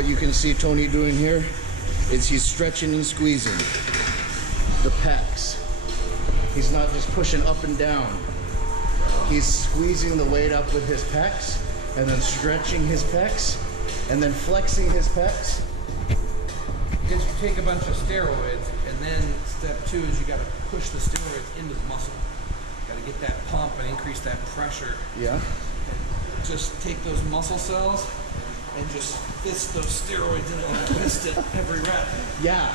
what you can see Tony doing here is he's stretching and squeezing the pecs. He's not just pushing up and down. He's squeezing the weight up with his pecs and then stretching his pecs and then flexing his pecs. Because you take a bunch of steroids and then step two is you got to push the steroids into the muscle. Got to get that pump and increase that pressure. Yeah. And just take those muscle cells and just fist those steroids in it and twist it every rep. Yeah.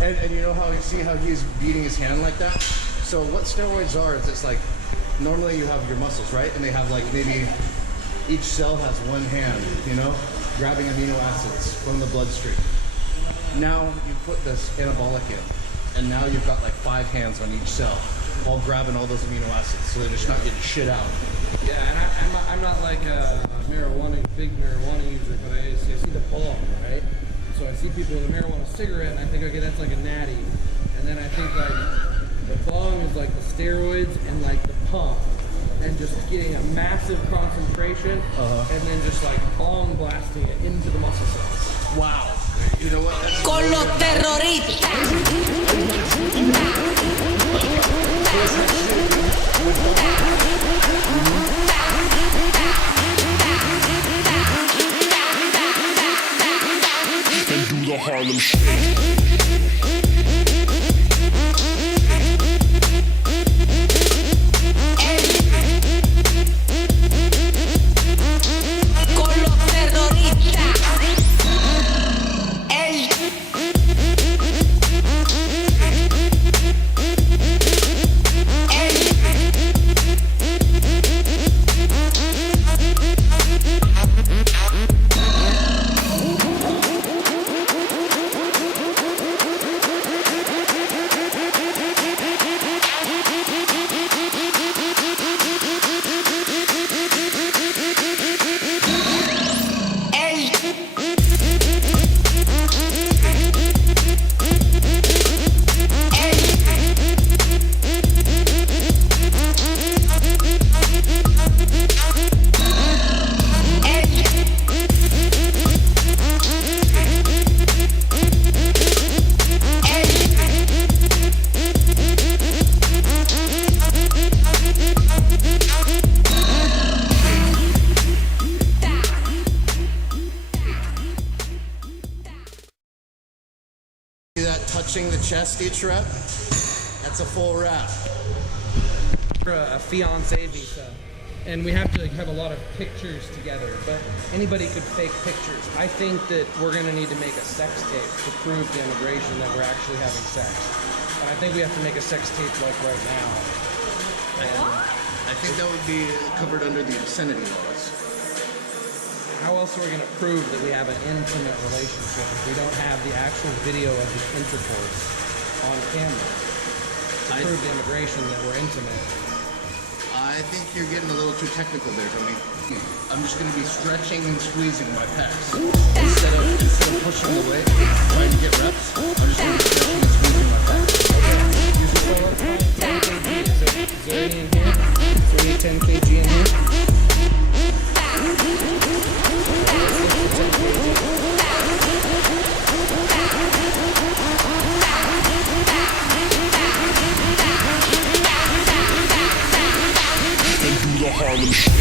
And you know how you see how he's beating his hand like that? So what steroids are is it's like, normally you have your muscles, right? And they have like maybe each cell has one hand, you know, grabbing amino acids from the bloodstream. Now you put this anabolic in, and now you've got like 5 hands on each cell, all grabbing all those amino acids, so they're just not getting shit out. Yeah, and I'm not like a big marijuana user, but I see the bong, right? So I see people with a marijuana cigarette, and I think, okay, that's like a natty. And then I think like the bong is like the steroids and like the pump, and just getting a massive concentration, and then just like bong blasting it into the muscle cells. Wow. You know what? Con los terroristas. And do the Harlem Shake. Touching the chest each rep, that's a full rep. A fiancé visa, and we have to have a lot of pictures together, but anybody could fake pictures. I think that we're going to need to make a sex tape to prove to immigration that we're actually having sex. And I think we have to make a sex tape like right now. I think that would be covered under the obscenity laws. How else are we going to prove that we have an intimate relationship if we don't have the actual video of the intercourse on camera to prove to immigration that we're intimate? I think you're getting a little too technical there, Tony. I'm just going to be stretching and squeezing my pecs. Instead of pushing the weight, trying to get reps, I'm just going to be stretching and squeezing my pecs. Okay. Is there any in here? So we need 10 kg in here? And do the Harlem Shake.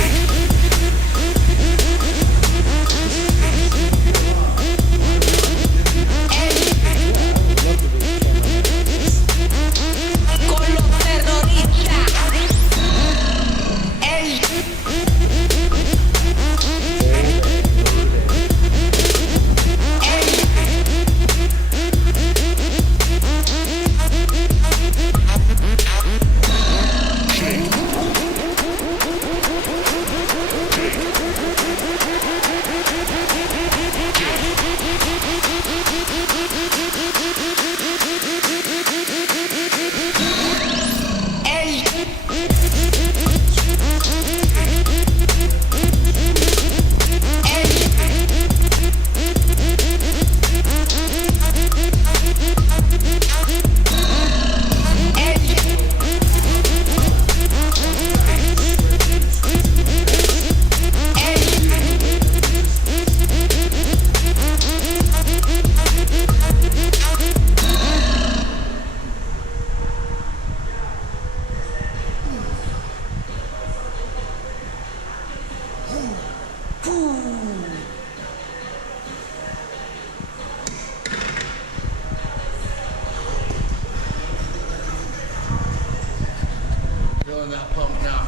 feeling that pump now.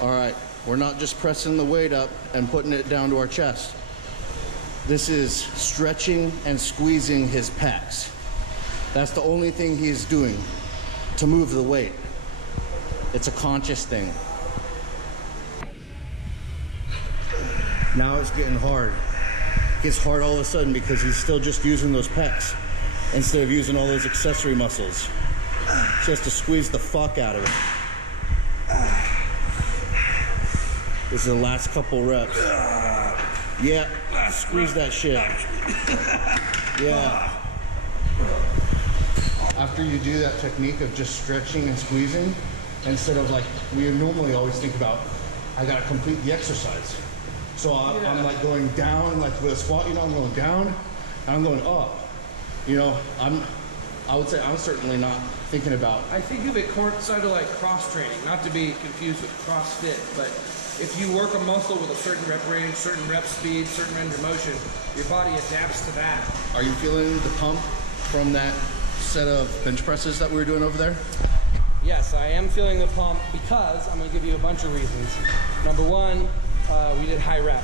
All right, we're not just pressing the weight up and putting it down to our chest. This is stretching and squeezing his pecs. That's the only thing he's doing to move the weight. It's a conscious thing. Now it's getting hard. It gets hard all of a sudden because he's still just using those pecs instead of using all those accessory muscles. Just to squeeze the fuck out of it. This is the last couple reps. Yeah, squeeze that shit. Yeah. After you do that technique of just stretching and squeezing, instead of like, we normally always think about, I gotta complete the exercise. So I'm like going down, like with a squat, you know, I'm going down, and I'm going up. You know, I would say I'm certainly not thinking about. I think of it sort of like cross training, not to be confused with CrossFit, but if you work a muscle with a certain rep range, certain rep speed, certain range of motion, your body adapts to that. Are you feeling the pump from that set of bench presses that we were doing over there? Yes, I am feeling the pump because I'm going to give you a bunch of reasons. Number one, we did high rep.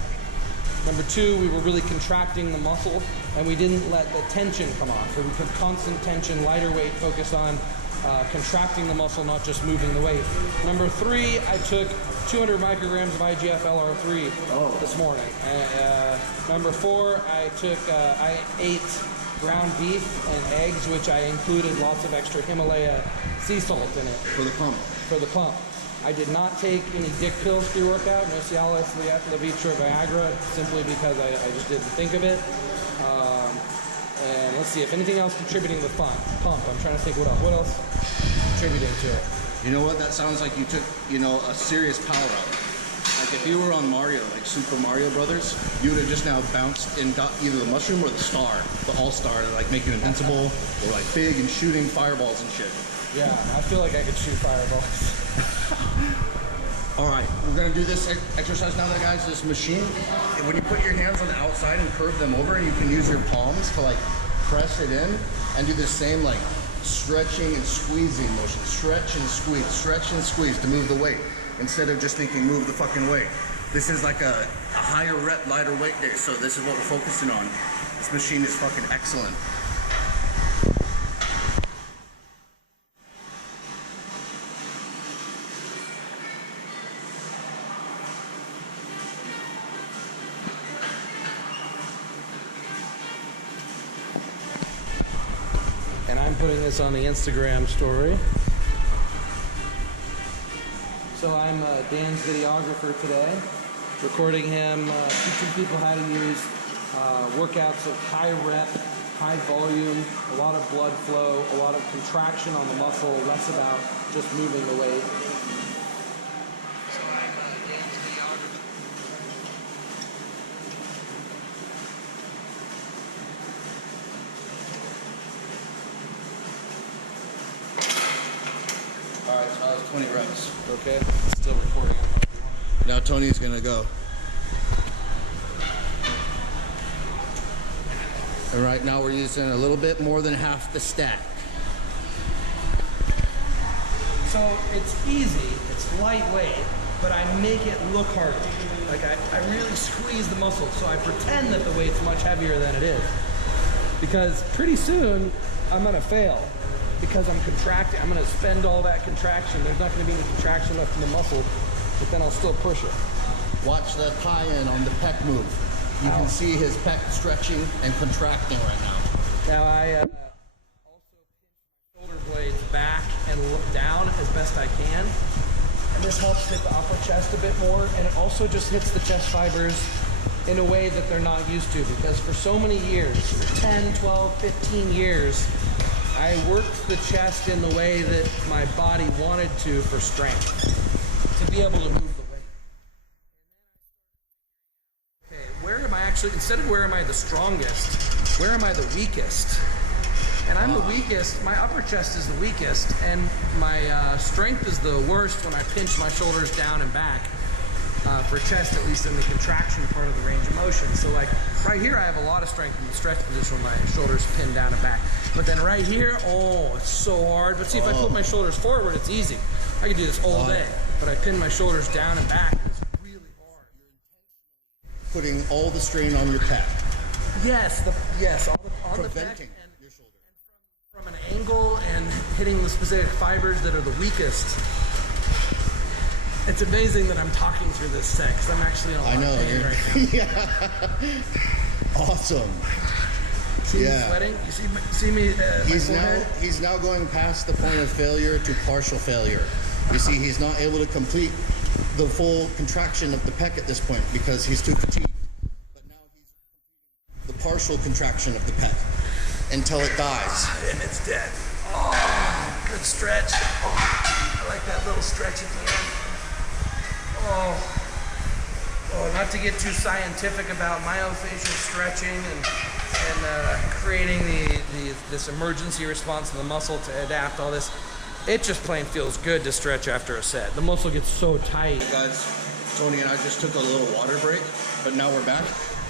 Number two, we were really contracting the muscle and we didn't let the tension come off. So we put constant tension, lighter weight, focus on contracting the muscle, not just moving the weight. Number three, I took 200 micrograms of IGF LR3 this morning. Number four, I ate ground beef and eggs, which I included lots of extra Himalaya sea salt in it. For the pump. For the pump. I did not take any dick pills pre-workout, no Cialis, Levitra, Viagra, simply because I just didn't think of it. And let's see, if anything else contributing to the pump. I'm trying to think what else contributing to it. You know what? That sounds like you took, you know, a serious power up. Like if you were on Mario, like Super Mario Brothers, you would have just now bounced and got either the mushroom or the star, the all-star, to like make you invincible, or like big and shooting fireballs and shit. Yeah, I feel like I could shoot fireballs. All right, we're gonna do this exercise now, guys. This machine, when you put your hands on the outside and curve them over, you can use your palms to like press it in and do the same like stretching and squeezing motion. Stretch and squeeze to move the weight instead of just thinking move the fucking weight. This is like a higher rep, lighter weight day, so this is what we're focusing on. This machine is fucking excellent. And I'm putting this on the Instagram story. So I'm Dan's videographer today, recording him, teaching people how to use workouts of high rep, high volume, a lot of blood flow, a lot of contraction on the muscle, less about just moving the weight. So I'm Dan's videographer. All right, so that was 20 reps. Okay, still recording. Now Tony's gonna go. And right now we're using a little bit more than half the stack. So it's easy, it's lightweight, but I make it look hard. Like I really squeeze the muscle, so I pretend that the weight's much heavier than it is. Because pretty soon, I'm gonna fail. Because I'm contracting, I'm gonna spend all that contraction. There's not gonna be any contraction left in the muscle, but then I'll still push it. Watch the tie-in on the pec move. You can see his pec stretching and contracting right now. Now I also pinch my shoulder blades back and look down as best I can. And this helps hit the upper chest a bit more, and it also just hits the chest fibers in a way that they're not used to, because for so many years, 10, 12, 15 years, I worked the chest in the way that my body wanted to for strength, to be able to move the weight. Okay, where am I actually, instead of where am I the strongest, where am I the weakest? And I'm the weakest, my upper chest is the weakest, and my strength is the worst when I pinch my shoulders down and back. for chest, at least in the contraction part of the range of motion. So like right here, I have a lot of strength in the stretch position with my shoulders pinned down and back. But then right here, oh, it's so hard. But see, if I put my shoulders forward, it's easy. I can do this all day. But I pin my shoulders down and back, and it's really hard. Putting all the strain on your pec. Yes, on the pec and your shoulder. from an angle and hitting the specific fibers that are the weakest. It's amazing that I'm talking through this set because I'm actually in a lot of pain right now. Yeah. Awesome. See me sweating? You see me? He's now going past the point of failure to partial failure. You see, he's not able to complete the full contraction of the pec at this point because he's too fatigued. But now he's completing the partial contraction of the pec until it dies. And it's dead. Oh, good stretch. Oh, I like that little stretch at the end. Oh, not to get too scientific about myofascial stretching and creating this emergency response to the muscle to adapt all this. It just plain feels good to stretch after a set. The muscle gets so tight. Hey guys, Tony and I just took a little water break, but now we're back,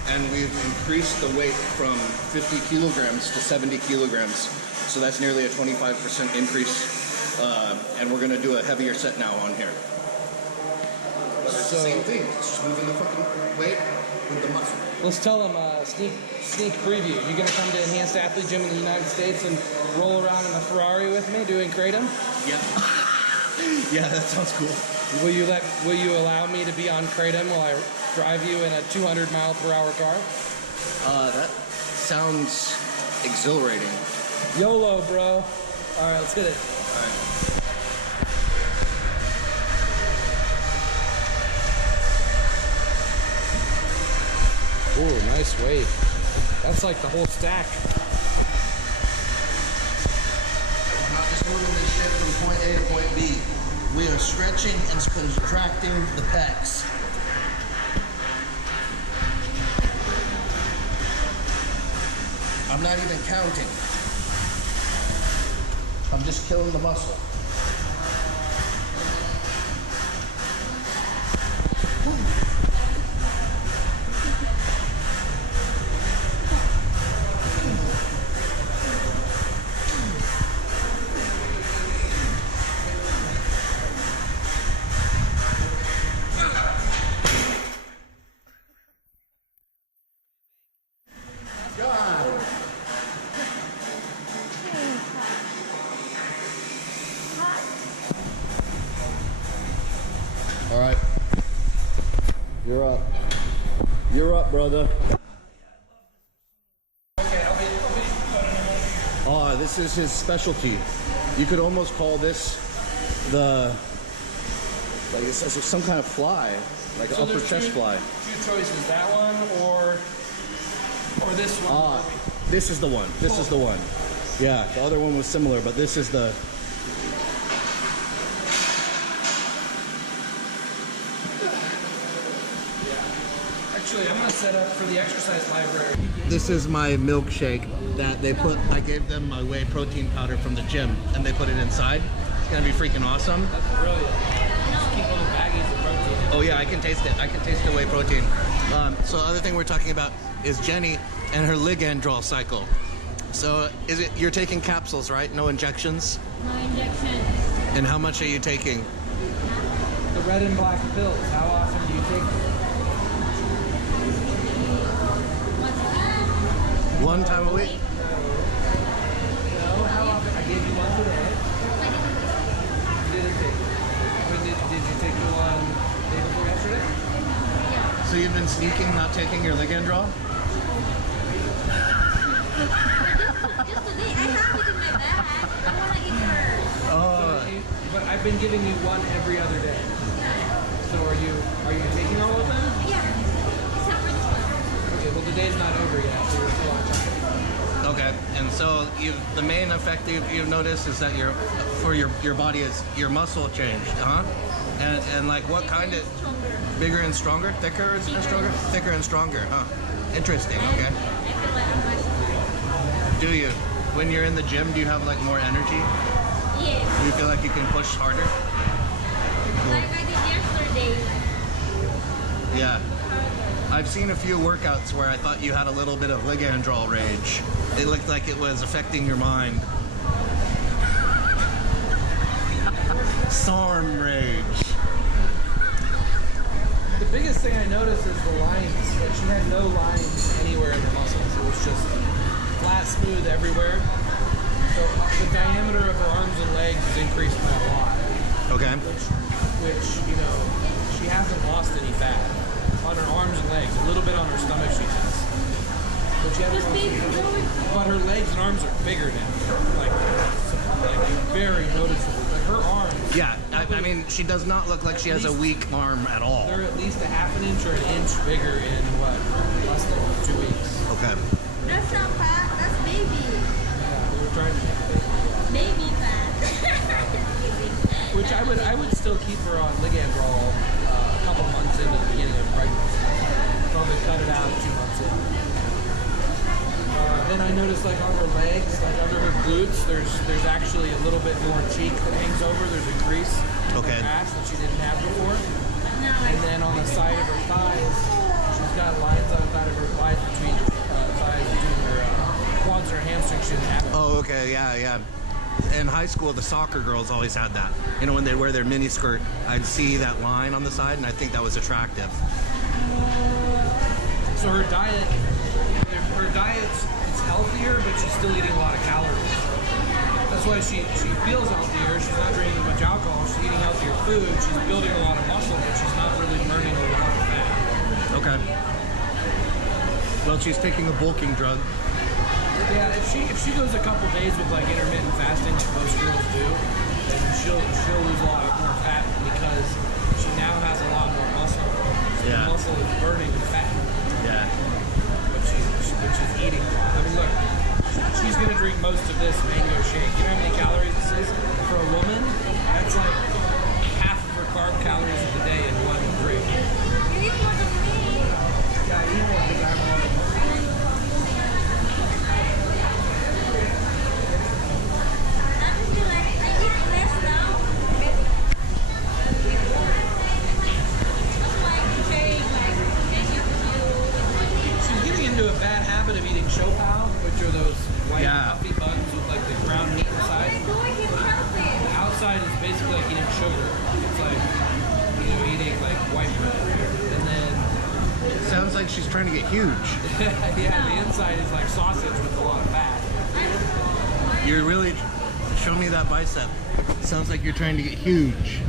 and we've increased the weight from 50 kilograms to 70 kilograms. So that's nearly a 25% increase, and we're gonna do a heavier set now on here. But it's the same thing, it's just moving the fucking weight with the muscle. Let's tell them sneak preview. You gonna come to Enhanced Athlete Gym in the United States and roll around in a Ferrari with me doing kratom? Yeah. Yeah, that sounds cool. Will you allow me to be on kratom while I drive you in a 200-mile-per-hour car? That sounds exhilarating. YOLO, bro. All right, let's hit it. All right. Ooh, nice weight. That's like the whole stack. We're not just moving this shit from point A to point B. We are stretching and contracting the pecs. I'm not even counting. I'm just killing the muscle. All right, you're up. You're up, brother. Oh, this is his specialty. You could almost call this like it's some kind of fly, like an upper chest fly. Two choices: that one or this one. Ah, this is the one. This is the one. Yeah, the other one was similar, but this is the. Actually, I'm gonna set up for the exercise library. This is my milkshake that they put. I gave them my whey protein powder from the gym, and they put it inside. It's gonna be freaking awesome. That's brilliant. Just keep little baggies of protein. Oh yeah, I can taste it. I can taste the whey protein. So the other thing we're talking about is Jenny and her ligandrol cycle. So is it you're taking capsules, right? No injections? No injection. And how much are you taking? The red and black pills. How often do you take them? One time a week? No, how often? I gave you one today. You didn't take it. When did you take the one day before yesterday? Yeah. So you've been sneaking, not taking your ligandrol? Just today. I have it in my bag. I want to eat yours. But I've been giving you one every other day. So are you taking all of them? Yeah. Except for this one. Okay, well the day's not over yet, so you're still on time. Okay, and so the main effect you've noticed is that your body is your muscle changed, huh? And like what kind of bigger and stronger, thicker and stronger, thicker and stronger, huh? Interesting. Okay. I feel like I'm much. Do you? When you're in the gym, do you have like more energy? Yes. Do you feel like you can push harder? Like I did yesterday. Yeah. I've seen a few workouts where I thought you had a little bit of ligandrol rage. It looked like it was affecting your mind. SARM rage. The biggest thing I noticed is the lines. Like she had no lines anywhere in the muscles. It was just flat, smooth everywhere. So the diameter of her arms and legs has increased by a lot. Okay. Which, you know, she hasn't lost any fat on her arms and legs. A little bit on her stomach she has. But she hasn't lost any fat. But her legs and arms are bigger now. Like very noticeable. Like her arms. Yeah, I mean, she does not look like she has a weak arm at all. They're at least a half an inch or an inch bigger in what? Less than 2 weeks. Okay. That's not fat. That's baby. Yeah, we were trying to make it. Baby fat. Which I would still keep her on ligandrol a couple months into the beginning of pregnancy. Probably cut it out 2 months in. Then I noticed like on her legs, like under her glutes, there's actually a little bit more cheek that hangs over. There's a crease in her ass that she didn't have before. And then on the side of her thighs, she's got lines on the side of her thighs between her quads and her hamstrings. She didn't have it. Oh, okay, yeah. In high school, the soccer girls always had that. You know, when they wear their mini skirt, I'd see that line on the side, and I think that was attractive. So her diet's healthier, but she's still eating a lot of calories. That's why she feels healthier. She's not drinking much alcohol. She's eating healthier food. She's building a lot of muscle, but she's not really burning a lot of fat. Okay. Well, she's taking a bulking drug. Yeah, if she goes a couple days with like intermittent fasting, like most girls do, then she'll lose a lot more fat because she now has a lot more muscle. So Yeah. the muscle is burning the fat. Yeah. Which is eating a lot. I mean, look, she's gonna drink most of this mango shake. You know how many calories this is? For a woman, that's like half of her carb calories of the day in one drink. You eat more than me. Yeah, I eat more because I have a lot of muscle. I just feel like I eat less now. That's why I keep saying like, thank you. She's getting into a bad habit of eating shopao, which are those white Yeah. puffy buns with like the ground meat inside. So I keep healthy. The outside is basically like eating sugar. It's like, you know, eating like white bread. And then, Sounds like she's trying to get huge. yeah, the inside is like sausage with a lot of fat. You're really... Show me that bicep. Sounds like you're trying to get huge.